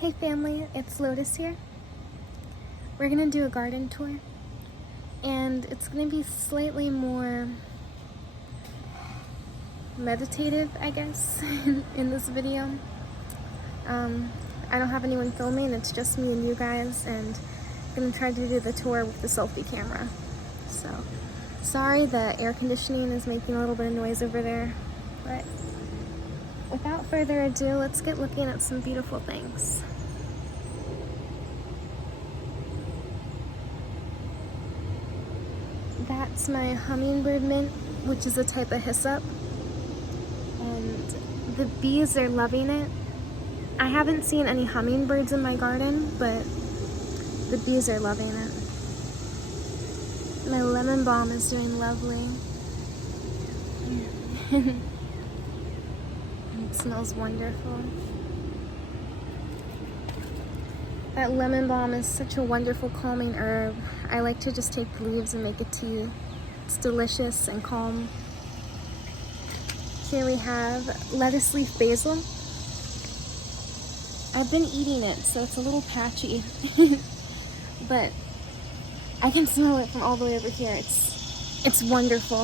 Hey family, it's Lotus here. We're gonna do a garden tour and it's gonna be slightly more meditative, I guess, in this video. I don't have anyone filming, it's just me and you guys, and I'm gonna try to do the tour with the selfie camera. So, sorry the air conditioning is making a little bit of noise over there, but without further ado, let's get looking at some beautiful things. That's my Hummingbird Mint, which is a type of hyssop. And the bees are loving it. I haven't seen any hummingbirds in my garden, but the bees are loving it. My lemon balm is doing lovely. It smells wonderful. That lemon balm is such a wonderful calming herb. I like to just take the leaves and make a tea. It's delicious and calm. Here we have lettuce leaf basil. I've been eating it, so it's a little patchy, but I can smell it from all the way over here. It's wonderful.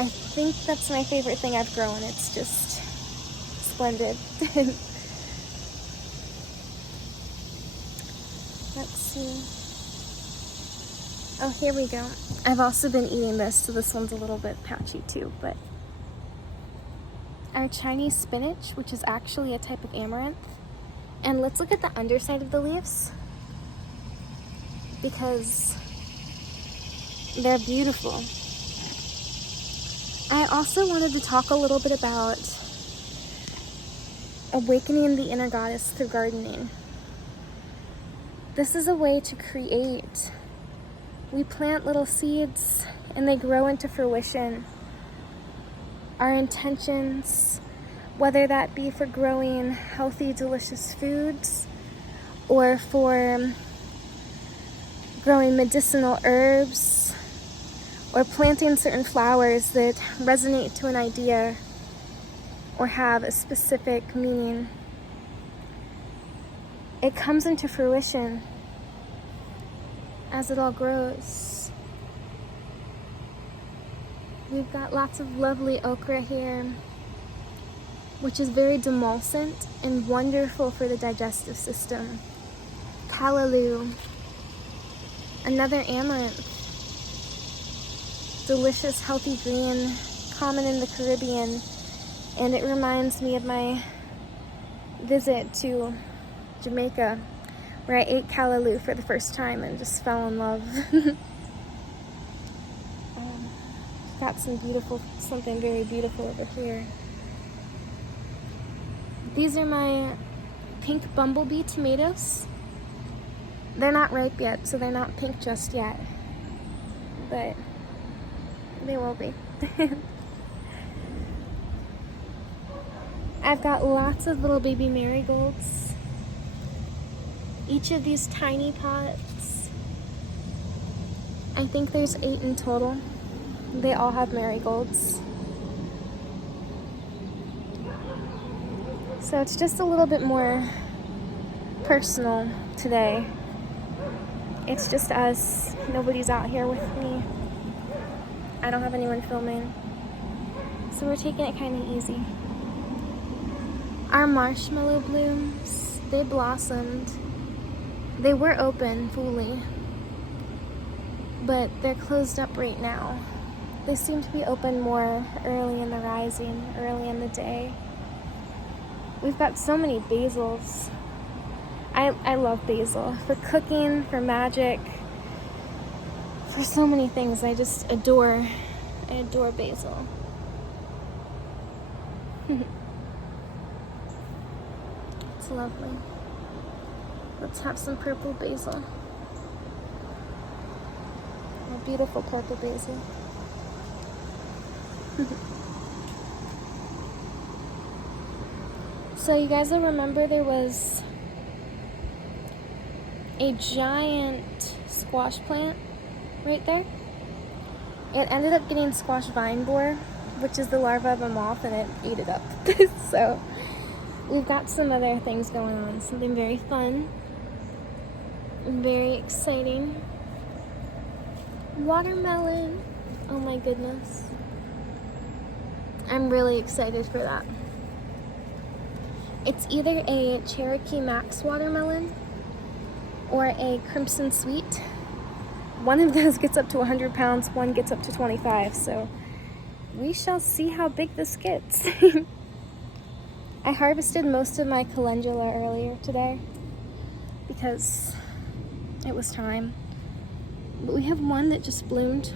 I think that's my favorite thing I've grown. It's just splendid. Let's see. Oh, here we go. I've also been eating this, so this one's a little bit patchy too, but our Chinese spinach, which is actually a type of amaranth. And let's look at the underside of the leaves, because they're beautiful. I also wanted to talk a little bit about awakening the inner goddess through gardening. This is a way to create. We plant little seeds and they grow into fruition. Our intentions, whether that be for growing healthy, delicious foods or for growing medicinal herbs or planting certain flowers that resonate to an idea or have a specific meaning, it comes into fruition as it all grows. We've got lots of lovely okra here, which is very demulcent and wonderful for the digestive system. Callaloo, another amaranth, delicious healthy green, common in the Caribbean, and it reminds me of my visit to Jamaica, where I ate callaloo for the first time and just fell in love. Got something very beautiful over here. These are my pink Bumblebee tomatoes. They're not ripe yet, so they're not pink just yet, but they will be. I've got lots of little baby marigolds. Each of these tiny pots, I think there's 8 in total. They all have marigolds. So it's just a little bit more personal today. It's just us. Nobody's out here with me. I don't have anyone filming. So we're taking it kind of easy. Our marshmallow blooms, they blossomed. They were open fully, but they're closed up right now. They seem to be open more early in the rising, early in the day. We've got so many basils. I love basil. For cooking, for magic, for so many things. I adore basil. It's lovely. Let's have some purple basil. A beautiful purple basil. So you guys will remember there was a giant squash plant right there. It ended up getting squash vine borer, which is the larva of a moth, and it ate it up. So we've got some other things going on. Something very fun and very exciting. Watermelon. Oh my goodness. I'm really excited for that. It's either a Cherokee Max watermelon or a Crimson Sweet. One of those gets up to 100 pounds, one gets up to 25, so we shall see how big this gets. I harvested most of my calendula earlier today because it was time. But we have one that just bloomed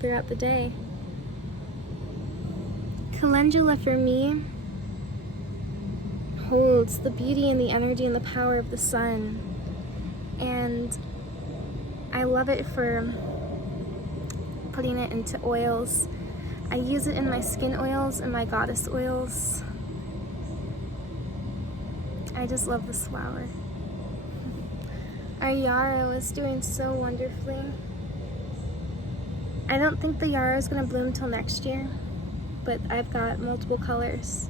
throughout the day. Calendula for me holds the beauty and the energy and the power of the sun. And I love it for putting it into oils. I use it in my skin oils and my goddess oils. I just love this flower. Our yarrow is doing so wonderfully. I don't think the yarrow is going to bloom till next year, but I've got multiple colors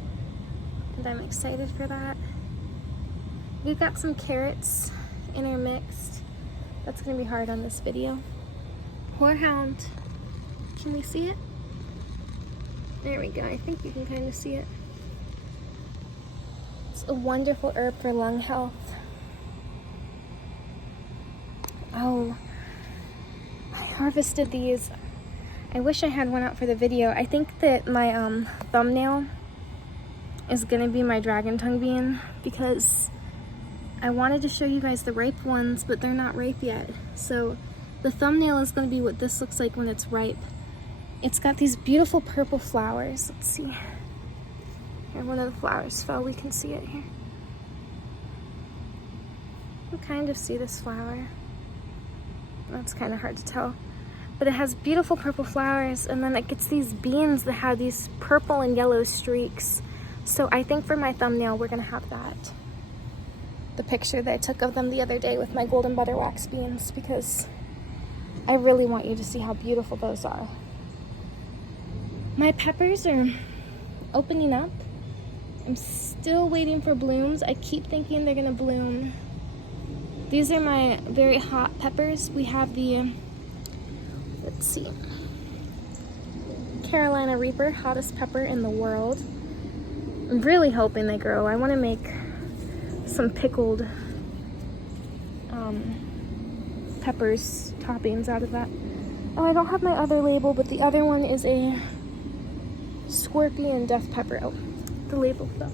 and I'm excited for that. We've got some carrots intermixed. That's going to be hard on this video. Horehound. Can we see it? There we go. I think you can kind of see it. It's a wonderful herb for lung health. Oh, I harvested these. I wish I had one out for the video. I think that my thumbnail is gonna be my dragon tongue bean because I wanted to show you guys the ripe ones, but they're not ripe yet. So the thumbnail is gonna be what this looks like when it's ripe. It's got these beautiful purple flowers. Let's see. Here, one of the flowers fell. We can see it here. You can kind of see this flower. That's kind of hard to tell. But it has beautiful purple flowers, and then it gets these beans that have these purple and yellow streaks. So I think for my thumbnail, we're gonna have that. The picture that I took of them the other day with my golden butter wax beans, because I really want you to see how beautiful those are. My peppers are opening up. I'm still waiting for blooms. I keep thinking they're gonna bloom. These are my very hot peppers. We have the, let's see, Carolina Reaper, hottest pepper in the world. I'm really hoping they grow. I want to make some pickled peppers, toppings out of that. Oh, I don't have my other label, but the other one is a scorpion death pepper. Oh, the label fell.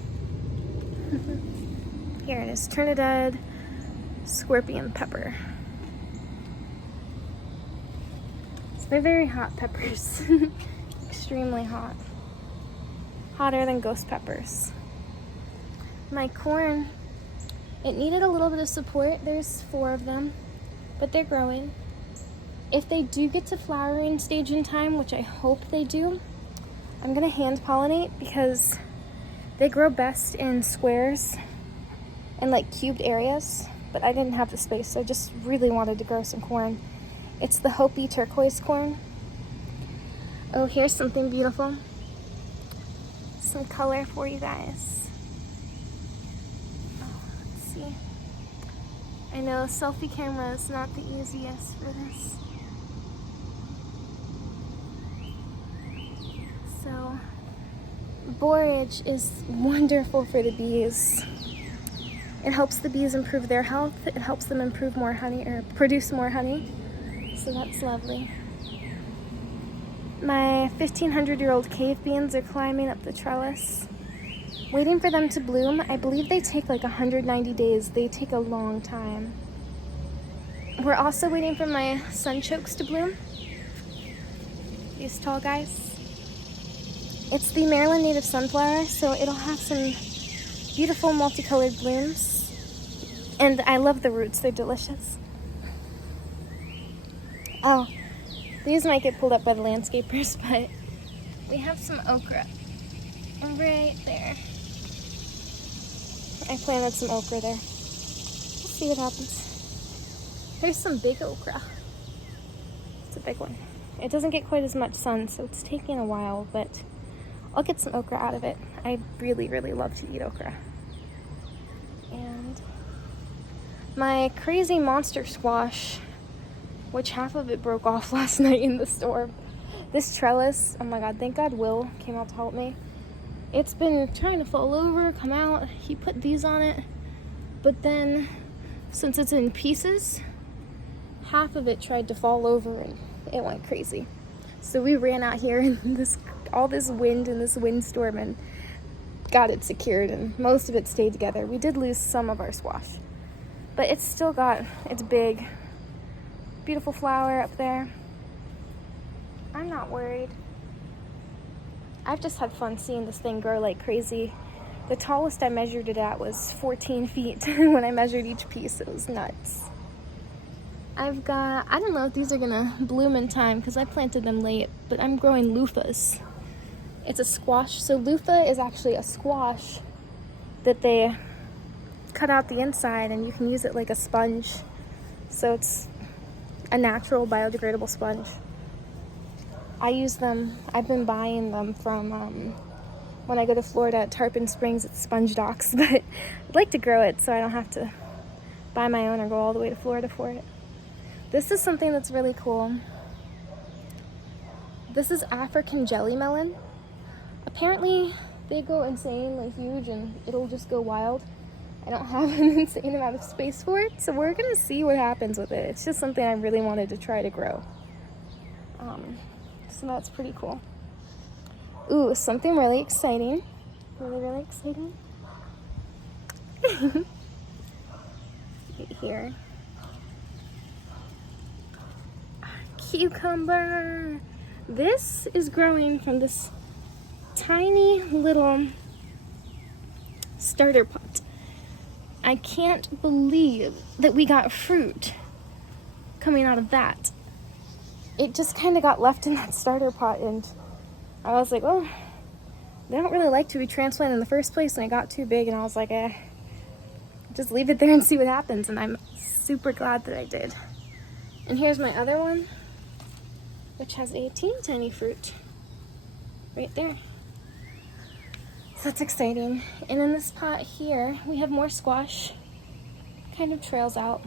Here it is, Trinidad scorpion pepper. So they're very hot peppers. Extremely hot. Hotter than ghost peppers. My corn, it needed a little bit of support. There's 4 of them, but they're growing. If they do get to flowering stage in time, which I hope they do, I'm gonna hand pollinate because they grow best in squares and like cubed areas, but I didn't have the space, so I just really wanted to grow some corn. It's the Hopi turquoise corn. Oh, here's something beautiful. Some color for you guys. Oh, let's see. I know selfie camera is not the easiest for this. So, borage is wonderful for the bees. It helps the bees improve their health. It helps them improve more honey, or produce more honey. So that's lovely. My 1,500-year-old cave beans are climbing up the trellis, waiting for them to bloom. I believe they take like 190 days. They take a long time. We're also waiting for my sunchokes to bloom. These tall guys. It's the Maryland native sunflower, so it'll have some beautiful multicolored blooms. And I love the roots, they're delicious. Oh, these might get pulled up by the landscapers, but we have some okra right there. I planted some okra there. We'll see what happens. There's some big okra. It's a big one. It doesn't get quite as much sun, so it's taking a while, but I'll get some okra out of it. I really, really love to eat okra. My crazy monster squash, which half of it broke off last night in the storm. This trellis, oh my god, thank God Will came out to help me. It's been trying to fall over, come out. He put these on it, but then since it's in pieces, half of it tried to fall over and it went crazy. So we ran out here in all this wind and this windstorm and got it secured, and most of it stayed together. We did lose some of our squash, but it's still got its big, beautiful flower up there. I'm not worried. I've just had fun seeing this thing grow like crazy. The tallest I measured it at was 14 feet when I measured each piece. It was nuts. I've got, I don't know if these are gonna bloom in time because I planted them late, but I'm growing loofahs. It's a squash. So loofah is actually a squash that they cut out the inside and you can use it like a sponge. So it's a natural biodegradable sponge. I use them, I've been buying them from when I go to Florida at Tarpon Springs at Sponge Docks, but I'd like to grow it so I don't have to buy my own or go all the way to Florida for it. This is something that's really cool. This is African jelly melon. Apparently they go insanely huge and it'll just go wild. I don't have an insane amount of space for it, so we're gonna see what happens with it. It's just something I really wanted to try to grow. So that's pretty cool. Ooh, something really exciting. Really exciting. Right here. Cucumber. This is growing from this tiny little starter pot. I can't believe that we got fruit coming out of that. It just kind of got left in that starter pot, and I was like, well, they don't really like to be transplanted in the first place, and it got too big, and I was like, just leave it there and see what happens, and I'm super glad that I did. And here's my other one, which has a teeny tiny fruit right there. So that's exciting. And in this pot here, we have more squash, kind of trails out.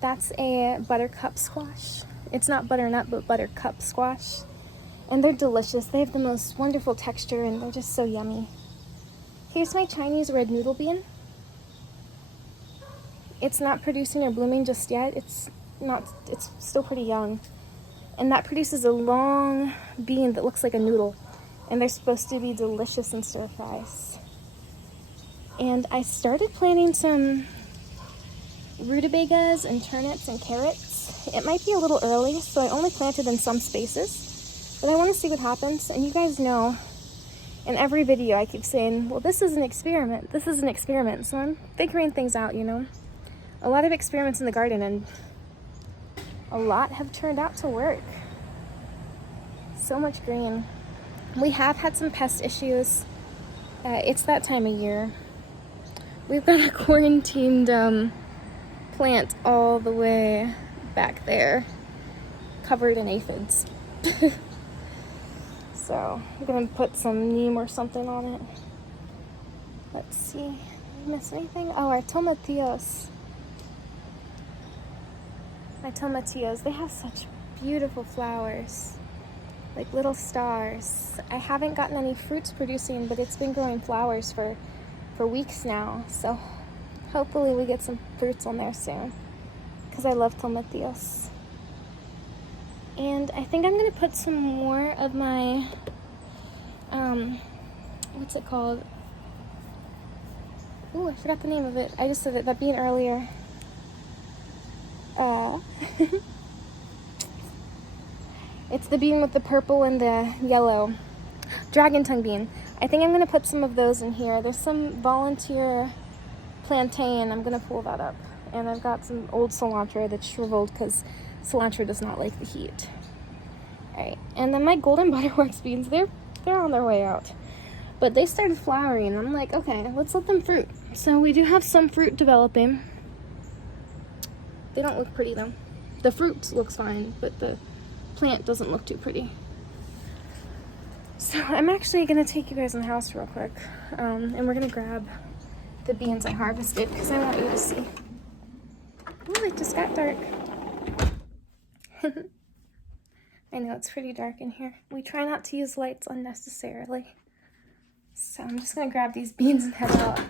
That's a buttercup squash. It's not butternut, but buttercup squash. And they're delicious. They have the most wonderful texture and they're just so yummy. Here's my Chinese red noodle bean. It's not producing or blooming just yet. It's still pretty young. And that produces a long bean that looks like a noodle. And they're supposed to be delicious in stir fries. And I started planting some rutabagas and turnips and carrots. It might be a little early, so I only planted in some spaces. But I want to see what happens. And you guys know, in every video I keep saying, well, this is an experiment. This is an experiment. So I'm figuring things out, you know. A lot of experiments in the garden, and a lot have turned out to work. So much green. We have had some pest issues. It's that time of year. We've got a quarantined plant all the way back there, covered in aphids. So I'm gonna put some neem or something on it. Let's see, did I miss anything? Oh, our tomatillos. My tomatillos, they have such beautiful flowers, like little stars. I haven't gotten any fruits producing, but it's been growing flowers for weeks now. So hopefully we get some fruits on there soon, because I love tomatillos. And I think I'm gonna put some more of my, what's it called? Ooh, I forgot the name of it. I just said that bean earlier. It's the bean with the purple and the yellow. Dragon tongue bean. I think I'm gonna put some of those in here. There's some volunteer plantain. I'm gonna pull that up. And I've got some old cilantro that's shriveled because cilantro does not like the heat. Alright, and then my golden butterworks beans, they're on their way out. But they started flowering. I'm like, okay, let's let them fruit. So we do have some fruit developing. They don't look pretty though. The fruit looks fine, but the plant doesn't look too pretty. So I'm actually gonna take you guys in the house real quick, and we're gonna grab the beans I harvested because I want you to see. Oh, it just got dark. I know it's pretty dark in here. We try not to use lights unnecessarily. So I'm just gonna grab these beans and head out.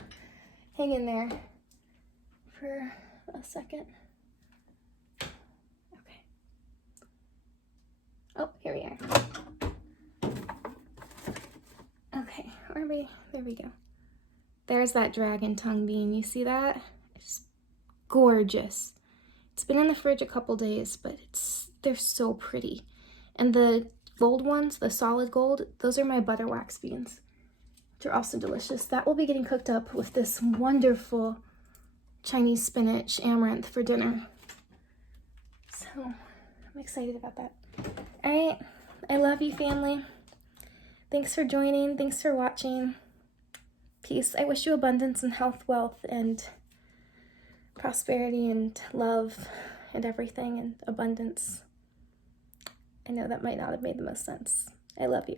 Hang in there for a second. Okay. Oh, here we are. Okay, there we go. There's that dragon tongue bean. You see that? It's gorgeous. It's been in the fridge a couple days, but they're so pretty. And the gold ones, the solid gold, those are my butter wax beans, which are also delicious. That will be getting cooked up with this wonderful Chinese spinach amaranth for dinner. So I'm excited about that. All right, I love you, family. Thanks for joining. Thanks for watching. Peace. I wish you abundance and health, wealth, and prosperity and love and everything and abundance. I know that might not have made the most sense. I love you.